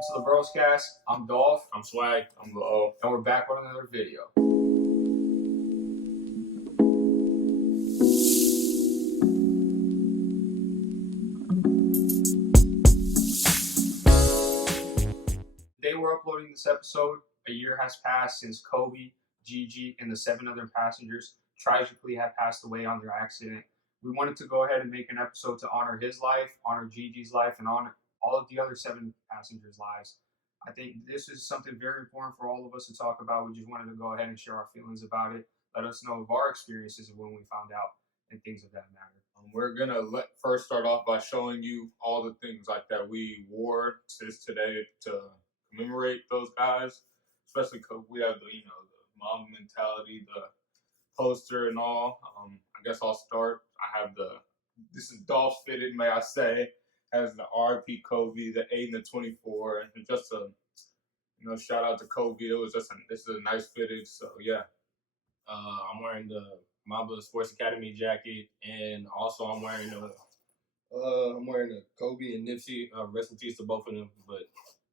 welcome to the Broscast. I'm Dolph. I'm Swag. I'm the O. And we're back with another video. Today we're uploading this episode. A year has passed since Kobe, Gigi, and the 7 other passengers tragically had passed away on their accident. We wanted to go ahead and make an episode to honor his life, honor Gigi's life, and honor all of the other 7 passengers' lives. I think this is something very important for all of us to talk about. We just wanted to go ahead and share our feelings about it. Let us know of our experiences of when we found out and things of that matter. We're going to first start off by showing you all the things like that we wore today to commemorate those guys, especially because we have the mom mentality, the poster and all. I guess I'll start. I have this is Dolph fitted, may I say, has the RP Kobe, the 8 and the 24, and just a shout out to Kobe. It was this is a nice fitted, so yeah. I'm wearing the Mamba Sports Academy jacket, and also I'm wearing the Kobe and Nipsey. Rest in peace to both of them, but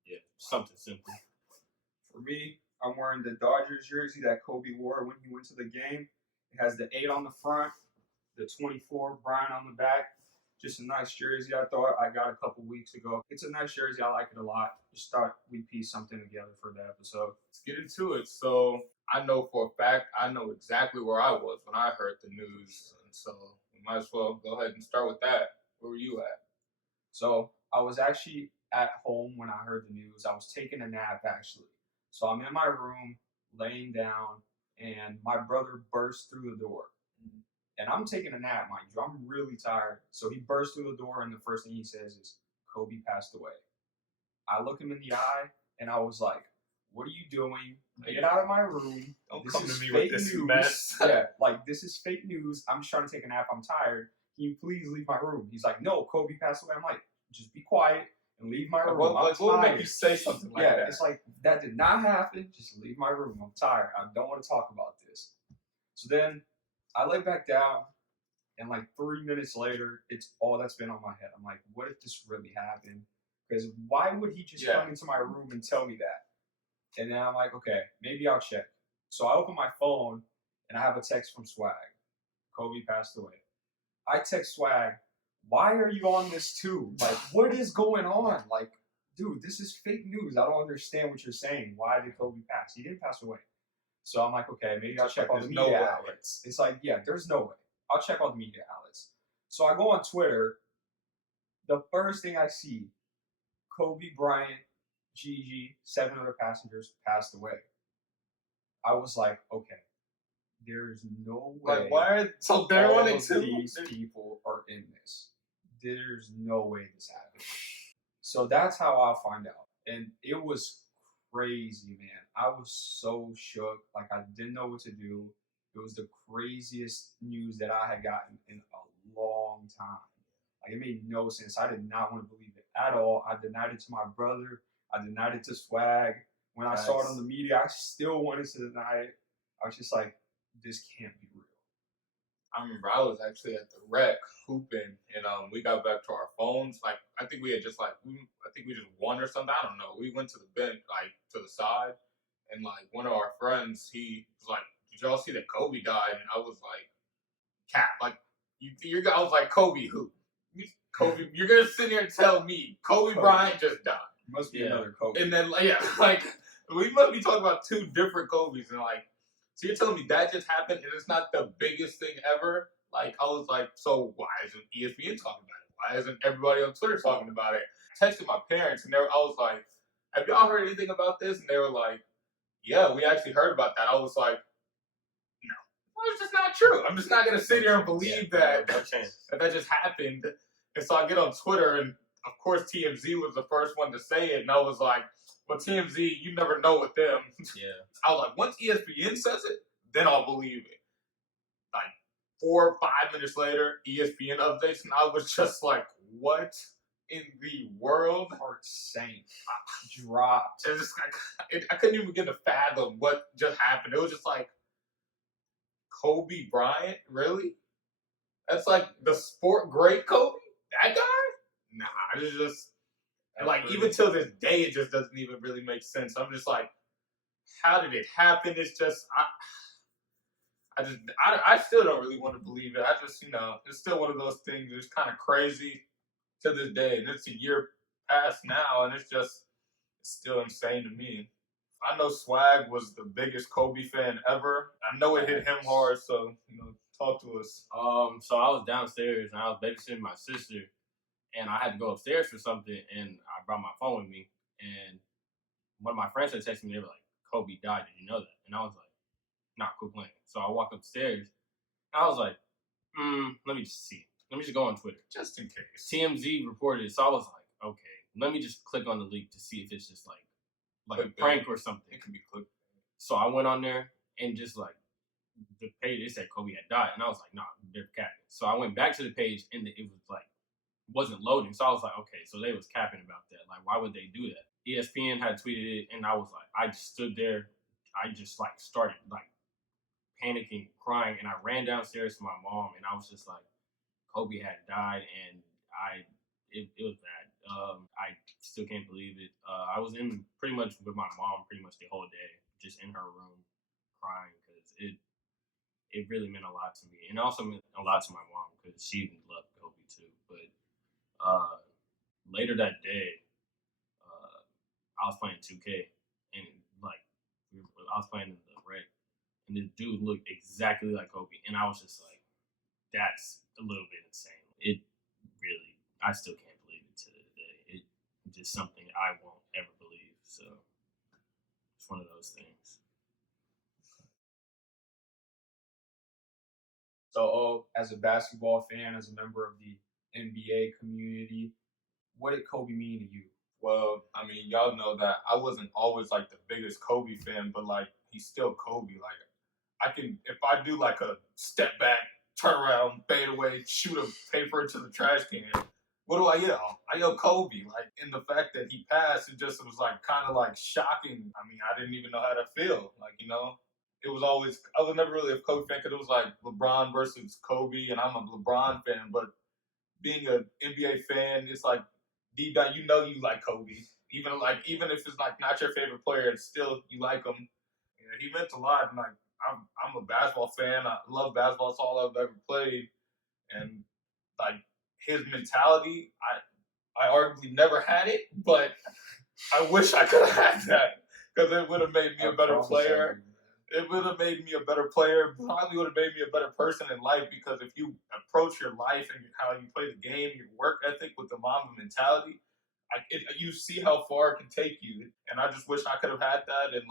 yeah, something simple. For me, I'm wearing the Dodgers jersey that Kobe wore when he went to the game. It has the 8 on the front, the 24 Brian on the back. Just a nice jersey. I thought I got a couple weeks ago. It's a nice jersey. I like it a lot. Just thought we'd piece something together for the episode. Let's get into it. So I know for a fact, I know exactly where I was when I heard the news. And so we might as well go ahead and start with that. Where were you at? So I was actually at home when I heard the news. I was taking a nap, actually. So I'm in my room, laying down, and my brother burst through the door. And I'm taking a nap, mind you. I'm really tired. So he bursts through the door, and the first thing he says is, Kobe passed away. I look him in the eye, and I was like, what are you doing? Get out of my room. Don't This come is to me fake with this news. mess. Yeah, like, this is fake news. I'm just trying to take a nap. I'm tired. Can you please leave my room? He's like, no, Kobe passed away. I'm like, just be quiet and leave my room. What would make you say something like that? It's like, that did not happen. Just leave my room. I'm tired. I don't want to talk about this. So then I lay back down, and like 3 minutes later, it's all that's been on my head. I'm like, what if this really happened? Because why would he just come into my room and tell me that? And then I'm like, okay, maybe I'll check. So I open my phone, and I have a text from Swag. Kobe passed away. I text Swag, why are you on this too? Like, what is going on? Like, dude, this is fake news. I don't understand what you're saying. Why did Kobe pass? He didn't pass away. So I'm like, okay, maybe I'll check all the media outlets. It's like, yeah, there's no way. I'll check all the media outlets. So I go on Twitter. The first thing I see, Kobe Bryant, Gigi, 7 other passengers passed away. I was like, okay, there's no way. Like, why are so they're all on it of too? these people are in this. There's no way this happened. So that's how I'll find out. And it was crazy, man. I was so shook. Like, I didn't know what to do. It was the craziest news that I had gotten in a long time. Like, it made no sense. I did not want to believe it at all. I denied it to my brother. I denied it to Swag. When I saw it on the media, I still wanted to deny it. I was just like, this can't be real. I remember I was actually at the rec hooping, and we got back to our phones. Like, I think we had just we just won or something. I don't know. We went to the bench, like to the side, and like one of our friends, he was like, "Did y'all see that Kobe died?" And I was like, "Cap, like I was like, Kobe who? Kobe? You're gonna sit here and tell me Kobe Bryant just died? Must be another Kobe." And then like we must be talking about 2 different Kobe's, and like. So you're telling me that just happened and it's not the biggest thing ever? Like, I was like, so why isn't ESPN talking about it? Why isn't everybody on Twitter talking about it? I texted my parents, and I was like, have y'all heard anything about this? And they were like, yeah, we actually heard about that. I was like, no. Well, it's just not true. I'm just not going to sit here and believe that just happened. And so I get on Twitter, and of course TMZ was the first one to say it, and I was like, well, TMZ, you never know with them. Yeah. I was like, once ESPN says it, then I'll believe it. Like 4 or 5 minutes later, ESPN updates, and I was just like, what in the world? Heart sank. Dropped. I couldn't even begin to fathom what just happened. It was just like, Kobe Bryant? Really? That's like the sport great Kobe? That guy? Nah, it's just... And like even till this day, it just doesn't even really make sense. I'm just like, how did it happen? It's just I still don't really want to believe it. I just it's still one of those things. It's kind of crazy to this day, and it's a year past now, and it's still insane to me. I know Swag was the biggest Kobe fan ever. I know it hit him hard, so talk to us. So I was downstairs and I was babysitting my sister, and I had to go upstairs for something, and I brought my phone with me, and one of my friends had texted me. They were like, "Kobe died. Did you know that?" And I was like, "Nah, quit playing." So I walk upstairs, and I was like, "Let me just see. Let me just go on Twitter, Just in case." TMZ reported it, so I was like, "Okay, let me just click on the leak to see if it's just like a prank or something." It could be clickbait. So I went on there and just like the page, it said Kobe had died, and I was like, "Nah, they're capping." So I went back to the page, and it was like wasn't loading. So I was like, "Okay, so they was capping about that. Like, why would they do that?" ESPN had tweeted it, and I was like, I just stood there, I just like started like panicking, crying, and I ran downstairs to my mom, and I was just like, Kobe had died, and it was bad. I still can't believe it. I was in pretty much with my mom pretty much the whole day, just in her room, crying because it really meant a lot to me, and it also meant a lot to my mom because she loved Kobe too. But later that day, I was playing 2K, and like I was playing in the rec, and this dude looked exactly like Kobe, and I was just like, that's a little bit insane. It really, I still can't believe it to this day. It's just something I won't ever believe. So it's one of those things. So, as a basketball fan, as a member of the NBA community, what did Kobe mean to you? Well, I mean, y'all know that I wasn't always like the biggest Kobe fan, but like he's still Kobe. Like I can, if I do like a step back, turn around, fade away, shoot a paper into the trash can, what do I yell? I yell Kobe. Like, in the fact that he passed, it just was like kind of like shocking. I mean, I didn't even know how to feel. Like, it was always, I was never really a Kobe fan because it was like LeBron versus Kobe, and I'm a LeBron fan, but being an NBA fan, it's like deep down, you like Kobe. Even if it's like not your favorite player, it's still you like him. Yeah, he meant a lot. And like I'm a basketball fan. I love basketball. It's all I've ever played. And like his mentality, I arguably never had it, but I wish I could have had that because it would have made me a better player. It would have made me a better player. Probably would have made me a better person in life because if you approach your life and how you play the game, your work ethic with the Mamba mentality, you see how far it can take you. And I just wish I could have had that. And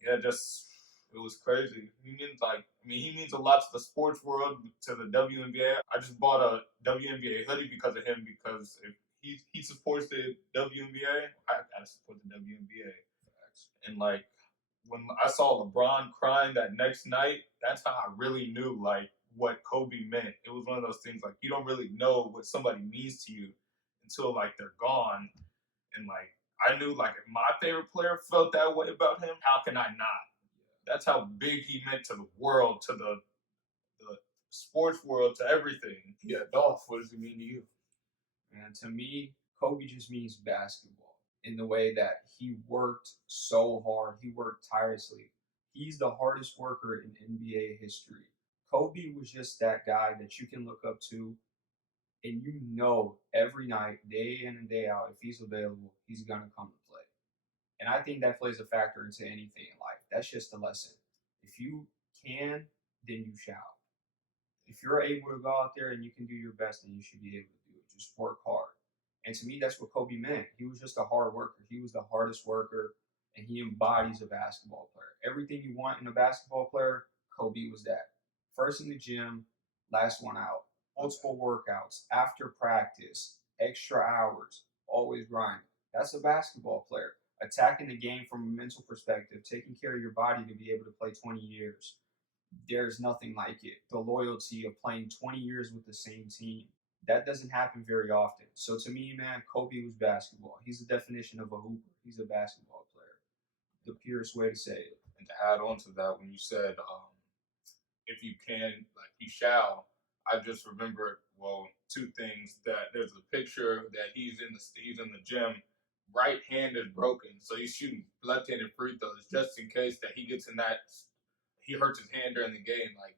yeah, just it was crazy. He means a lot to the sports world, to the WNBA. I just bought a WNBA hoodie because of him because if he supports the WNBA, I gotta support the WNBA. And like when I saw LeBron crying that next night, that's how I really knew like what Kobe meant. It was one of those things like you don't really know what somebody means to you until like they're gone. And like I knew like if my favorite player felt that way about him, how can I not? That's how big he meant to the world, to the sports world, to everything. Yeah, Dolph, what does he mean to you? And to me, Kobe just means basketball in the way that he worked so hard. He worked tirelessly. He's the hardest worker in NBA history. Kobe was just that guy that you can look up to, and you know every night, day in and day out, if he's available, he's going to come to play. And I think that plays a factor into anything in life. That's just a lesson. If you can, then you shall. If you're able to go out there and you can do your best, then you should be able to do it. Just work hard. And to me, that's what Kobe meant. He was just a hard worker. He was the hardest worker, and he embodies a basketball player. Everything you want in a basketball player, Kobe was that. First in the gym, last one out. Multiple workouts, after practice, extra hours, always grinding. That's a basketball player. Attacking the game from a mental perspective, taking care of your body to be able to play 20 years. There's nothing like it. The loyalty of playing 20 years with the same team. That doesn't happen very often. So to me, man, Kobe was basketball. He's the definition of a hooper. He's a basketball player. The purest way to say it. And to add on to that, when you said if you can, like you shall, I just remembered Well, two things. That there's a picture that he's in the gym. Right hand is broken, so he's shooting left-handed free throws just in case that he gets in that he hurts his hand during the game. Like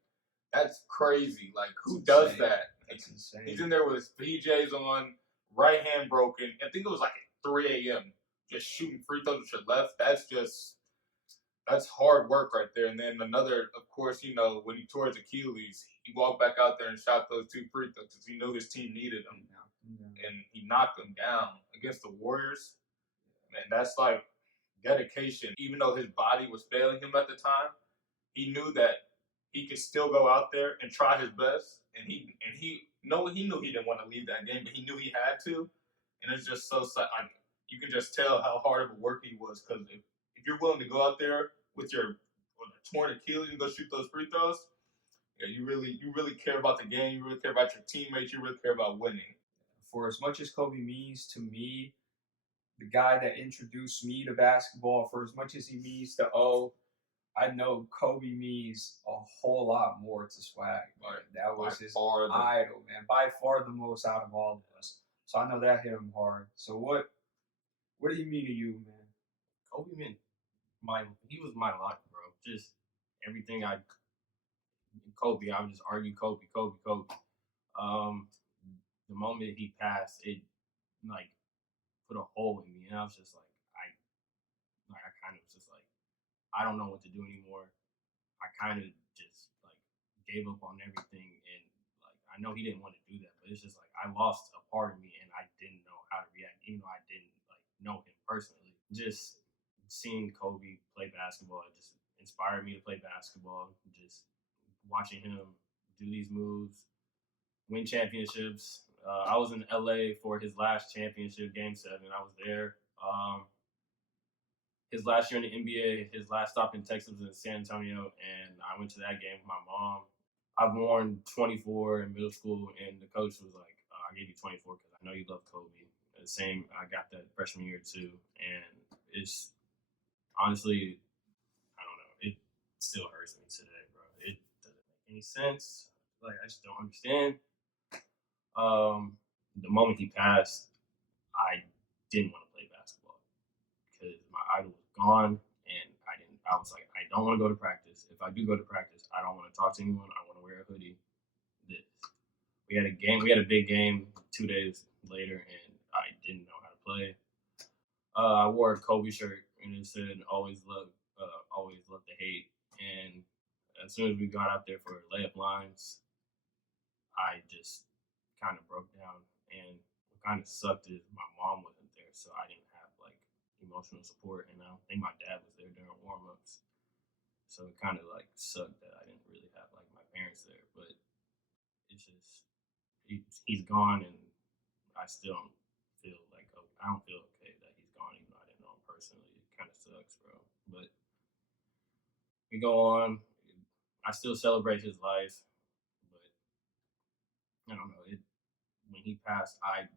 that's crazy. Like who does that? That's insane. He's in there with his PJs on, right hand broken. I think it was like at 3 a.m. just shooting free throws with your left. That's hard work right there. And then another, of course, when he tore his Achilles, he walked back out there and shot those 2 free throws because he knew his team needed them. And he knocked them down against the Warriors. Man, that's like dedication. Even though his body was failing him at the time, he knew that he could still go out there and try his best. And he knew he didn't want to leave that game, but he knew he had to. And it's just so like you can just tell how hard of a work he was because if you're willing to go out there with your torn Achilles and go shoot those free throws, yeah, you really care about the game. You really care about your teammates. You really care about winning. For as much as Kobe means to me, the guy that introduced me to basketball, for as much as he means to O, I know Kobe means a whole lot more to Swag. Right. That was his idol, man. By far the most out of all of us. So I know that hit him hard. So what do you mean to you, man? Kobe meant he was my life, bro. Just everything Kobe, I would just argue Kobe. The moment he passed, it like put a hole in me, and I was just like, I kind of was just like, I don't know what to do anymore. I kind of just like gave up on everything, and like I know he didn't want to do that, but it's just like I lost a part of me, and I didn't know how to react, even though I didn't like know him personally. Just seeing Kobe play basketball, it just inspired me to play basketball. Just watching him do these moves, win championships. I was in LA for his last championship, Game 7. I was there. His last year in the NBA, his last stop in Texas was in San Antonio, and I went to that game with my mom. I've worn 24 in middle school, and the coach was like, I gave you 24 because I know you love Kobe. The same, I got that freshman year too, and it's honestly, I don't know, it still hurts me today, bro. It doesn't make any sense. Like, I just don't understand. The moment he passed, I didn't want to play basketball because my idol was gone, and I was like, I don't want to go to practice. If I do go to practice, I don't want to talk to anyone. I want to wear a hoodie. We had a big game 2 days later, and I didn't know how to play. I wore a Kobe shirt, and it said always love the hate. And as soon as we got out there for layup lines, I just kind of broke down. And what kind of sucked is my mom wasn't there, so I didn't have like emotional support, and I don't think my dad was there during warm-ups. So it kind of like sucked that I didn't really have like my parents there. But it's just he's gone, and I still don't feel like I don't feel okay that he's gone, even though I didn't know him personally. It kind of sucks, bro. But we go on. I still celebrate his life, but I don't know. When he passed, I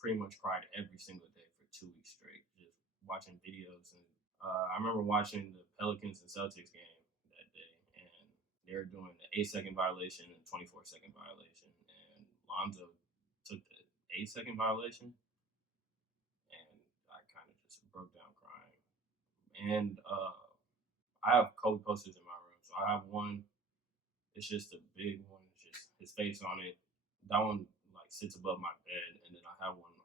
pretty much cried every single day for 2 weeks straight, just watching videos. And I remember watching the Pelicans and Celtics game that day, and they were doing the 8-second violation and 24-second violation, and Lonzo took the 8-second violation, and I kind of just broke down crying. And I have Kobe posters in my room, so I have one. It's just a big one. It's just his face on it. That one like sits above my bed, and then I have one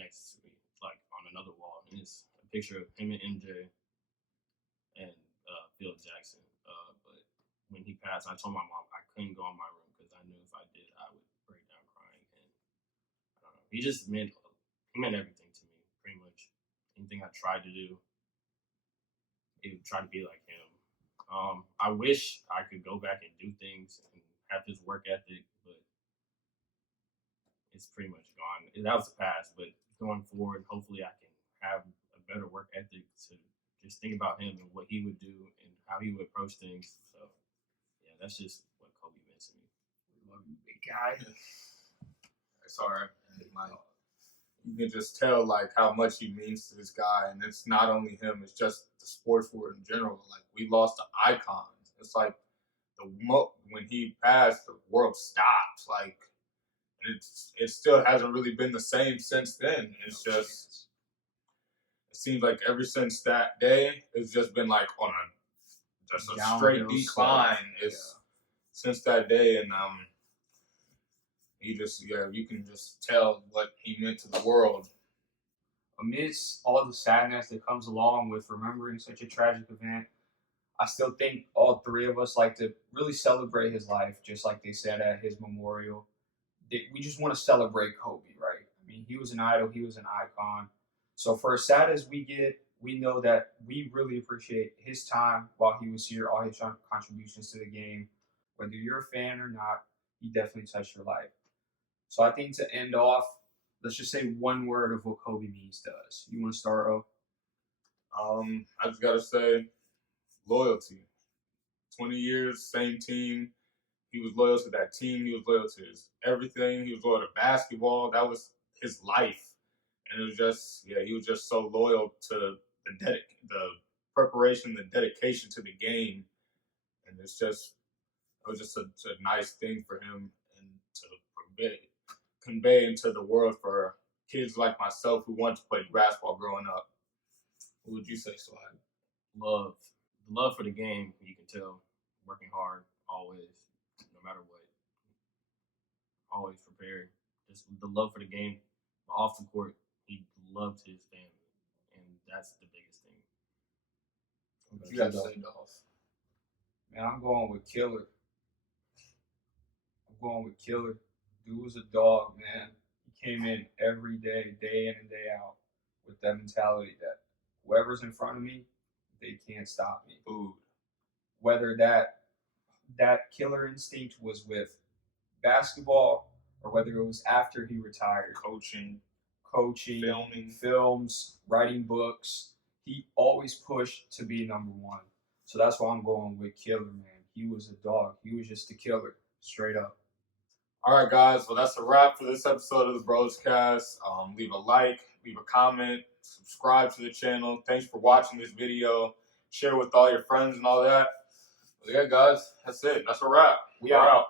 next to me, like on another wall, and it's a picture of him and MJ and Phil Jackson. But when he passed, I told my mom I couldn't go in my room because I knew if I did, I would break down crying. And I don't know. He meant everything to me, pretty much. Anything I tried to do, it would try to be like him. I wish I could go back and do things and have his work ethic, but it's pretty much gone. That was the past, but going forward, hopefully I can have a better work ethic to just think about him and what he would do and how he would approach things. So, yeah, that's just what Kobe meant to me. Love you, big guy. It's all right. Like, you can just tell like how much he means to this guy, and it's not only him; it's just the sports world in general. Like we lost the icons. It's like when he passed, the world stopped. Like It still hasn't really been the same since then. It's just it seems like ever since that day, it's just been like on a straight Downhill decline. slope. It's since that day, and you can just tell what he meant to the world. Amidst all the sadness that comes along with remembering such a tragic event, I still think all three of us like to really celebrate his life, just like they said at his memorial. We just want to celebrate Kobe, right? I mean, he was an idol, he was an icon. So for as sad as we get, we know that we really appreciate his time while he was here, all his contributions to the game. Whether you're a fan or not, he definitely touched your life. So I think to end off, let's just say one word of what Kobe means to us. You want to start, O? I just gotta say, loyalty. 20 years, same team. He was loyal to that team. He was loyal to his everything. He was loyal to basketball. That was his life, and it was just he was just so loyal to the preparation, the dedication to the game, and it was just a nice thing for him and to convey into the world for kids like myself who wanted to play basketball growing up. What would you say, Swag? Love. The love for the game, you can tell. Working hard, always, no matter what. Always prepared. Just the love for the game. Off the court, he loved his family. And that's the biggest thing. What you got to say, Dolph? Man, I'm going with Killer. Dude was a dog, man. He came in every day, day in and day out, with that mentality that whoever's in front of me, they can't stop me. Food. Whether that killer instinct was with basketball or whether it was after he retired. Coaching, Filming, films, writing books. He always pushed to be number one. So that's why I'm going with Killer, man. He was a dog. He was just a killer, straight up. All right, guys. Well, that's a wrap for this episode of the Broscast. Leave a like, leave a comment, subscribe to the channel. Thanks for watching this video. Share with all your friends and all that. But yeah, guys, that's it. That's a wrap. We are out.